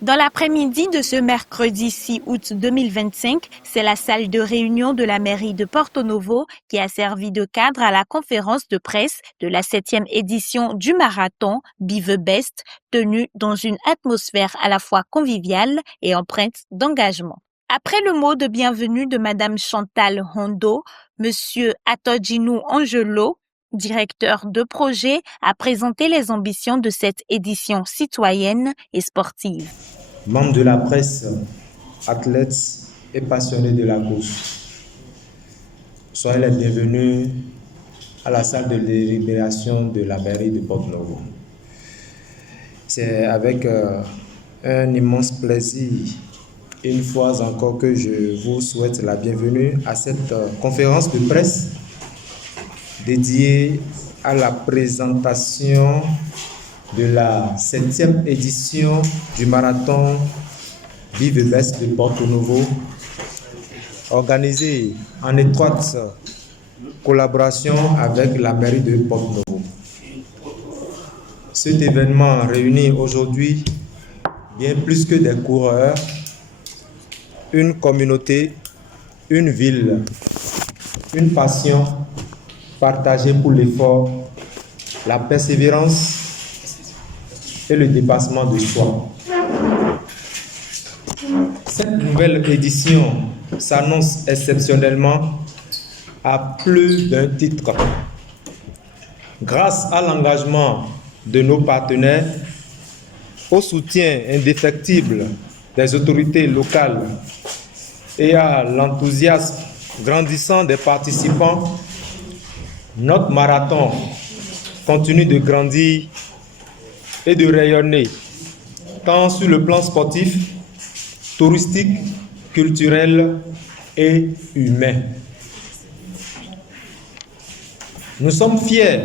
Dans l'après-midi de ce mercredi 6 août 2025, c'est la salle de réunion de la mairie de Porto Novo qui a servi de cadre à la conférence de presse de la 7e édition du marathon Be the Best, tenue dans une atmosphère à la fois conviviale et empreinte d'engagement. Après le mot de bienvenue de Madame Chantal Hondo, Monsieur Atodjinou Angelo, directeur de projet, a présenté les ambitions de cette édition citoyenne et sportive. Membres de la presse, athlètes et passionnés de la course, soyez les bienvenus à la salle de délibération de la mairie de Porto Novo. C'est avec un immense plaisir, une fois encore, que je vous souhaite la bienvenue à cette conférence de presse dédiée à la présentation de la 7e édition du marathon Be the Best de Porto Novo, organisé en étroite collaboration avec la mairie de Porto Novo. Cet événement réunit aujourd'hui bien plus que des coureurs, une communauté, une ville, une passion partagée pour l'effort, la persévérance et le dépassement de soi. Cette nouvelle édition s'annonce exceptionnellement à plus d'un titre. Grâce à l'engagement de nos partenaires, au soutien indéfectible des autorités locales et à l'enthousiasme grandissant des participants, notre marathon continue de grandir et de rayonner, tant sur le plan sportif, touristique, culturel et humain. Nous sommes fiers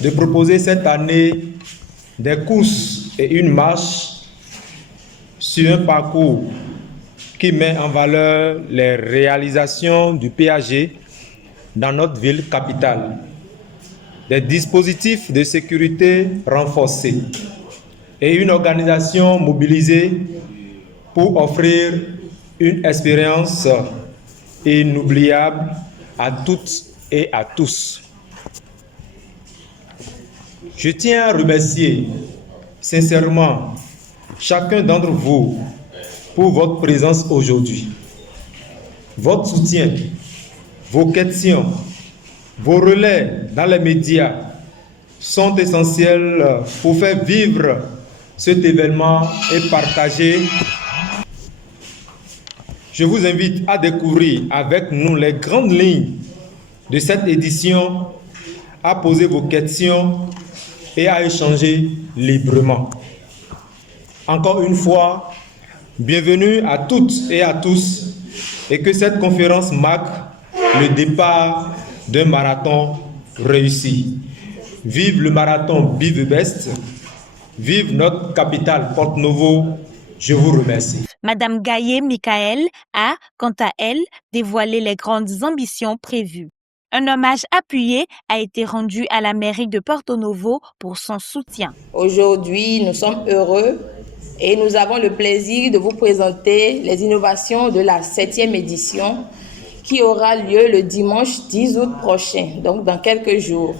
de proposer cette année des courses et une marche sur un parcours qui met en valeur les réalisations du PAG dans notre ville capitale, des dispositifs de sécurité renforcés et une organisation mobilisée pour offrir une expérience inoubliable à toutes et à tous. Je tiens à remercier sincèrement chacun d'entre vous pour votre présence aujourd'hui. Votre soutien, vos questions, vos relais dans les médias sont essentiels pour faire vivre cet événement et partager. Je vous invite à découvrir avec nous les grandes lignes de cette édition, à poser vos questions et à échanger librement. Encore une fois, bienvenue à toutes et à tous, et que cette conférence marque le départ d'un marathon réussi. Vive le marathon Be the Best, vive notre capitale Porto Novo. Je vous remercie. Madame Gaye Michael a, quant à elle, dévoilé les grandes ambitions prévues. Un hommage appuyé a été rendu à la mairie de Porto Novo pour son soutien. Aujourd'hui, nous sommes heureux et nous avons le plaisir de vous présenter les innovations de la 7e édition qui aura lieu le dimanche 10 août prochain, donc dans quelques jours.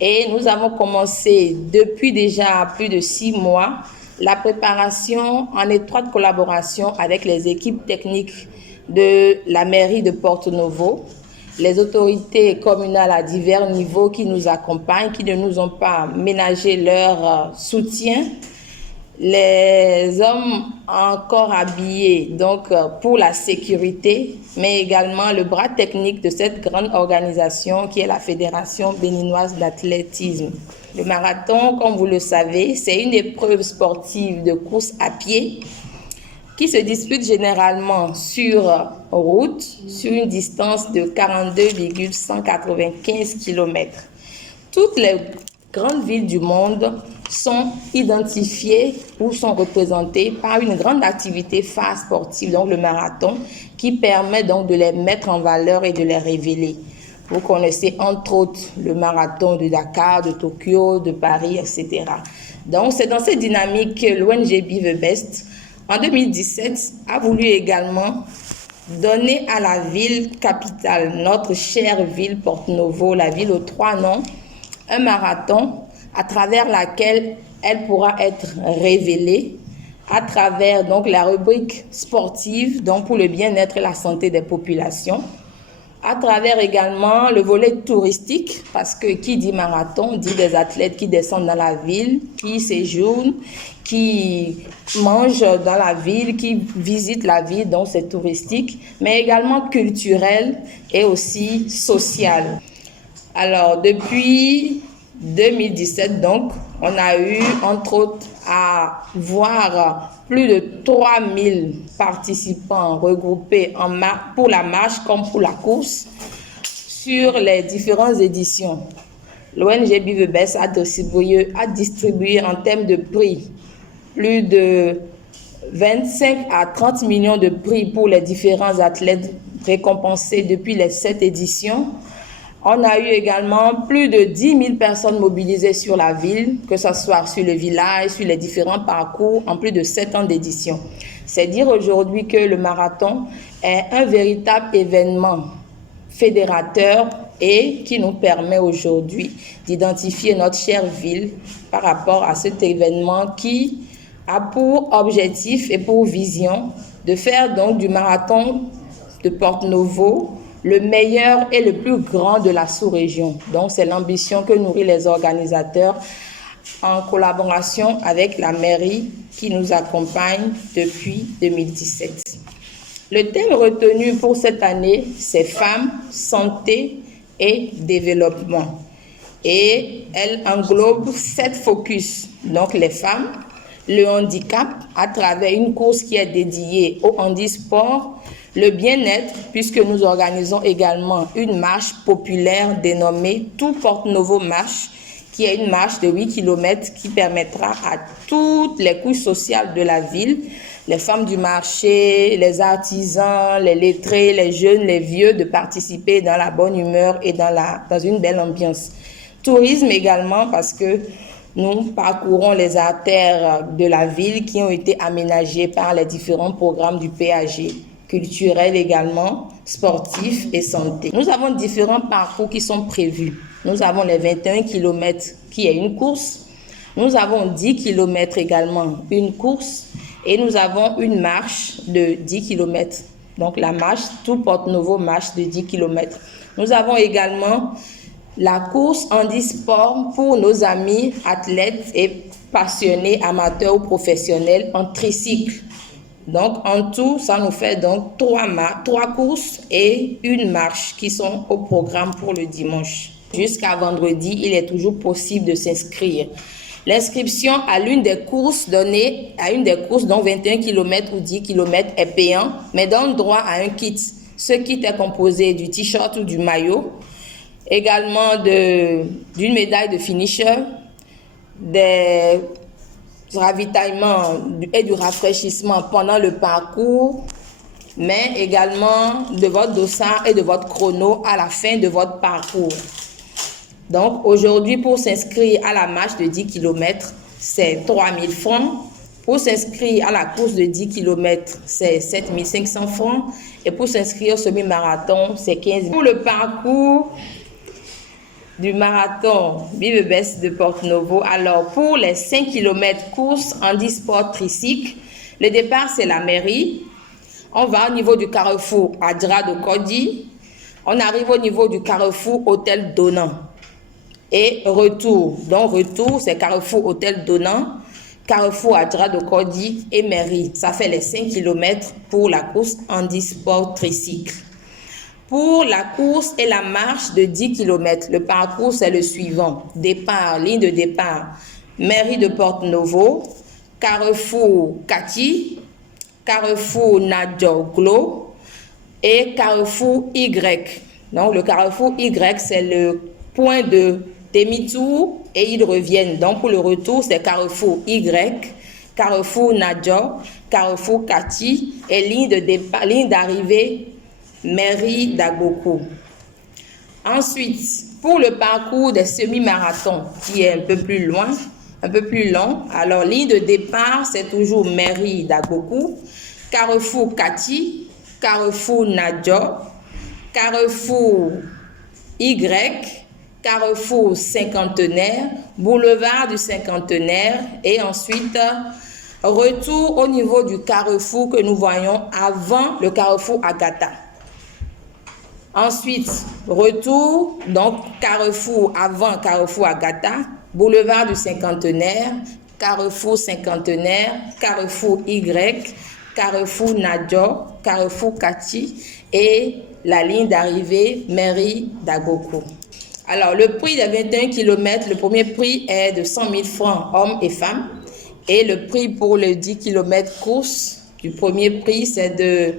Et nous avons commencé depuis déjà plus de 6 mois la préparation en étroite collaboration avec les équipes techniques de la mairie de Porto Novo, les autorités communales à divers niveaux qui nous accompagnent, qui ne nous ont pas ménagé leur soutien, les hommes encore habillés donc pour la sécurité, mais également le bras technique de cette grande organisation qui est la Fédération béninoise d'athlétisme. Le marathon, comme vous le savez, c'est une épreuve sportive de course à pied qui se dispute généralement sur route, sur une distance de 42,195 km. Toutes les grandes villes du monde sont identifiées ou sont représentées par une grande activité phare sportive, donc le marathon, qui permet donc de les mettre en valeur et de les révéler. Vous connaissez entre autres le marathon de Dakar, de Tokyo, de Paris, etc. Donc, c'est dans cette dynamique que l'ONG Be The Best, en 2017, a voulu également donner à la ville capitale, notre chère ville Porto-Novo, la ville aux 3 noms, un marathon à travers laquelle elle pourra être révélée à travers donc la rubrique sportive, donc pour le bien-être et la santé des populations, à travers également le volet touristique, parce que qui dit marathon dit des athlètes qui descendent dans la ville, qui séjournent, qui mangent dans la ville, qui visitent la ville, donc c'est touristique, mais également culturel et aussi social. Alors, depuis 2017, donc, on a eu, entre autres, à voir plus de 3000 participants regroupés pour la marche comme pour la course sur les différentes éditions. L'ONG Be The Best a distribué en termes de prix plus de 25 à 30 millions de prix pour les différents athlètes récompensés depuis les 7 éditions. On a eu également plus de 10 000 personnes mobilisées sur la ville, que ce soit sur le village, sur les différents parcours, en plus de 7 ans d'édition. C'est dire aujourd'hui que le marathon est un véritable événement fédérateur et qui nous permet aujourd'hui d'identifier notre chère ville par rapport à cet événement qui a pour objectif et pour vision de faire donc du marathon de Porto-Novo le meilleur et le plus grand de la sous-région. Donc, c'est l'ambition que nourrissent les organisateurs en collaboration avec la mairie qui nous accompagne depuis 2017. Le thème retenu pour cette année, c'est femmes, santé et développement. Et elle englobe 7 focus. Donc, les femmes, le handicap à travers une course qui est dédiée au handisport, le bien-être, puisque nous organisons également une marche populaire dénommée Tout Porto-Novo Marche, qui est une marche de 8 km qui permettra à toutes les couches sociales de la ville, les femmes du marché, les artisans, les lettrés, les jeunes, les vieux, de participer dans la bonne humeur et dans une belle ambiance. Tourisme également, parce que nous parcourons les artères de la ville qui ont été aménagées par les différents programmes du PAG. Culturel également, sportif et santé. Nous avons différents parcours qui sont prévus. Nous avons les 21 km qui est une course. Nous avons 10 km également, une course. Et nous avons une marche de 10 km. Donc la marche, Tout Porto-Novo marche de 10 km. Nous avons également la course handisport pour nos amis athlètes et passionnés, amateurs ou professionnels en tricycle. Donc, en tout, ça nous fait donc 3 courses et une marche qui sont au programme pour le dimanche. Jusqu'à vendredi, il est toujours possible de s'inscrire. L'inscription à l'une des courses dont 21 km ou 10 km est payant, mais donne droit à un kit. Ce kit est composé du t-shirt ou du maillot, également d'une médaille de finisher, des ravitaillement et du rafraîchissement pendant le parcours, mais également de votre dossard et de votre chrono à la fin de votre parcours. Donc aujourd'hui, pour s'inscrire à la marche de 10 km, c'est 3 000 francs. Pour s'inscrire à la course de 10 km, c'est 7 500 francs. Et pour s'inscrire au semi-marathon, c'est 15 000. Pour le parcours du marathon Be The Best de Porto-Novo, alors pour les 5 km course handisport tricycle, le départ c'est la mairie. On va au niveau du carrefour Adjara de Kodi. On arrive au niveau du carrefour Hôtel Donan. Et retour. Donc retour, c'est carrefour Hôtel Donan, carrefour Adjara de Kodi et mairie. Ça fait les 5 km pour la course handisport tricycle. Pour la course et la marche de 10 km, le parcours c'est le suivant. Départ, ligne de départ, mairie de Porto-Novo, carrefour Kati, carrefour Nadjoglo et carrefour Y. Donc le carrefour Y, c'est le point de demi-tour et ils reviennent. Donc pour le retour, c'est carrefour Y, carrefour Nadjo, carrefour Kati et ligne d'arrivée mairie d'Agboko. Ensuite, pour le parcours des semi-marathons, qui est un peu plus loin, un peu plus long. Alors, ligne de départ, c'est toujours mairie d'Agbokou, carrefour Kati, carrefour Nadjo, carrefour Y, carrefour Cinquantenaire, boulevard du Cinquantenaire et ensuite retour au niveau du carrefour que nous voyons avant le carrefour Agatha. Ensuite, retour, donc carrefour avant carrefour Agatha, boulevard du Cinquantenaire, carrefour Cinquantenaire, carrefour Y, carrefour Nadjo, carrefour Kati et la ligne d'arrivée mairie d'Agbokou. Alors, le prix des 21 km, le premier prix est de 100 000 francs hommes et femmes. Et le prix pour le 10 km course du premier prix, c'est de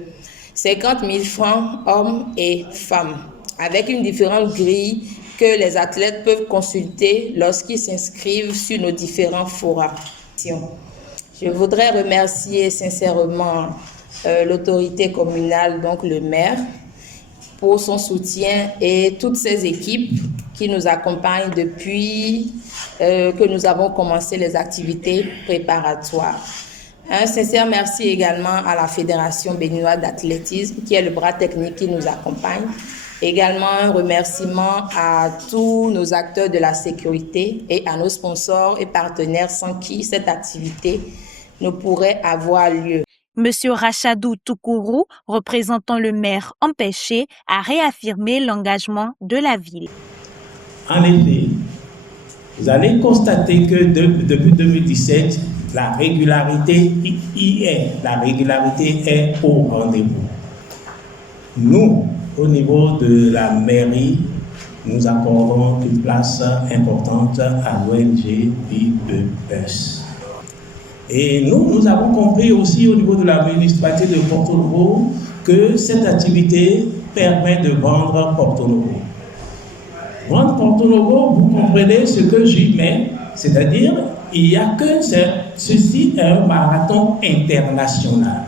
50 000 francs hommes et femmes, avec une différente grille que les athlètes peuvent consulter lorsqu'ils s'inscrivent sur nos différents forums. Je voudrais remercier sincèrement l'autorité communale, donc le maire, pour son soutien et toutes ses équipes qui nous accompagnent depuis que nous avons commencé les activités préparatoires. Un sincère merci également à la Fédération béninoise d'athlétisme qui est le bras technique qui nous accompagne. Également un remerciement à tous nos acteurs de la sécurité et à nos sponsors et partenaires sans qui cette activité ne pourrait avoir lieu. Monsieur Rachadou Toukourou, représentant le maire empêché, a réaffirmé l'engagement de la ville. En effet, vous allez constater que depuis 2017, la régularité y est. La régularité est au rendez-vous. Nous, au niveau de la mairie, nous accordons une place importante à l'ONG Bibebest. Et nous avons compris aussi au niveau de la municipalité de Porto-Novo que cette activité permet de vendre Porto-Novo. Vendre Porto-Novo, vous comprenez ce que j'y mets, c'est-à-dire il n'y a que ceci est un marathon international.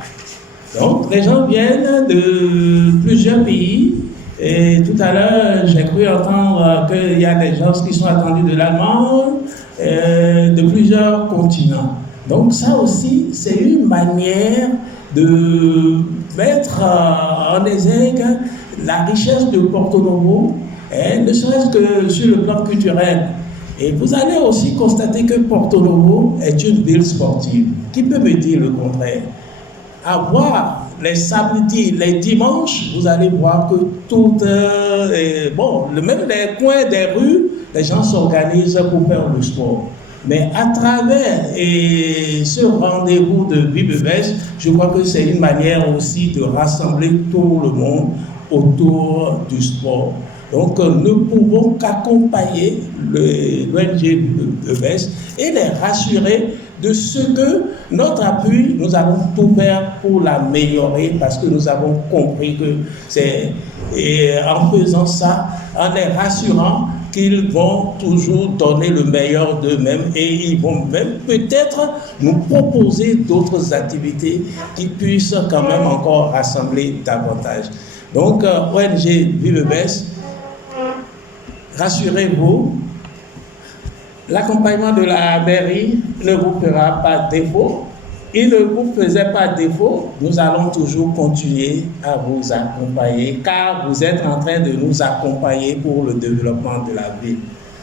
Donc les gens viennent de plusieurs pays. Et tout à l'heure, j'ai cru entendre qu'il y a des gens qui sont attendus de l'Allemagne, de plusieurs continents. Donc ça aussi, c'est une manière de mettre en exergue la richesse de Porto-Novo, ne serait-ce que sur le plan culturel. Et vous allez aussi constater que Porto-Novo est une ville sportive. Qui peut me dire le contraire? À voir les samedis, les dimanches, vous allez voir que même les coins des rues, les gens s'organisent pour faire le sport. Mais à travers ce rendez-vous de Bibebest, je crois que c'est une manière aussi de rassembler tout le monde autour du sport. Donc nous pouvons qu'accompagner l'ONG Bibebest et les rassurer de ce que notre appui, nous allons tout faire pour l'améliorer parce que nous avons compris que c'est en faisant ça, en les rassurant, qu'ils vont toujours donner le meilleur d'eux-mêmes et ils vont même peut-être nous proposer d'autres activités qui puissent quand même encore rassembler davantage. Donc, ONG Bibebest, rassurez-vous, l'accompagnement de la mairie ne vous fera pas défaut. Il ne vous faisait pas défaut. Nous allons toujours continuer à vous accompagner car vous êtes en train de nous accompagner pour le développement de la ville.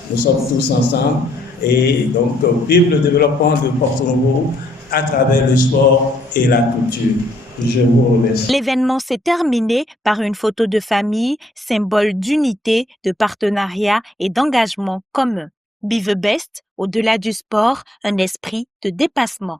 Nous sommes tous ensemble et donc vive le développement de Porto-Novo à travers le sport et la culture. Je vous remercie. L'événement s'est terminé par une photo de famille, symbole d'unité, de partenariat et d'engagement commun. Bibebest, au-delà du sport, un esprit de dépassement.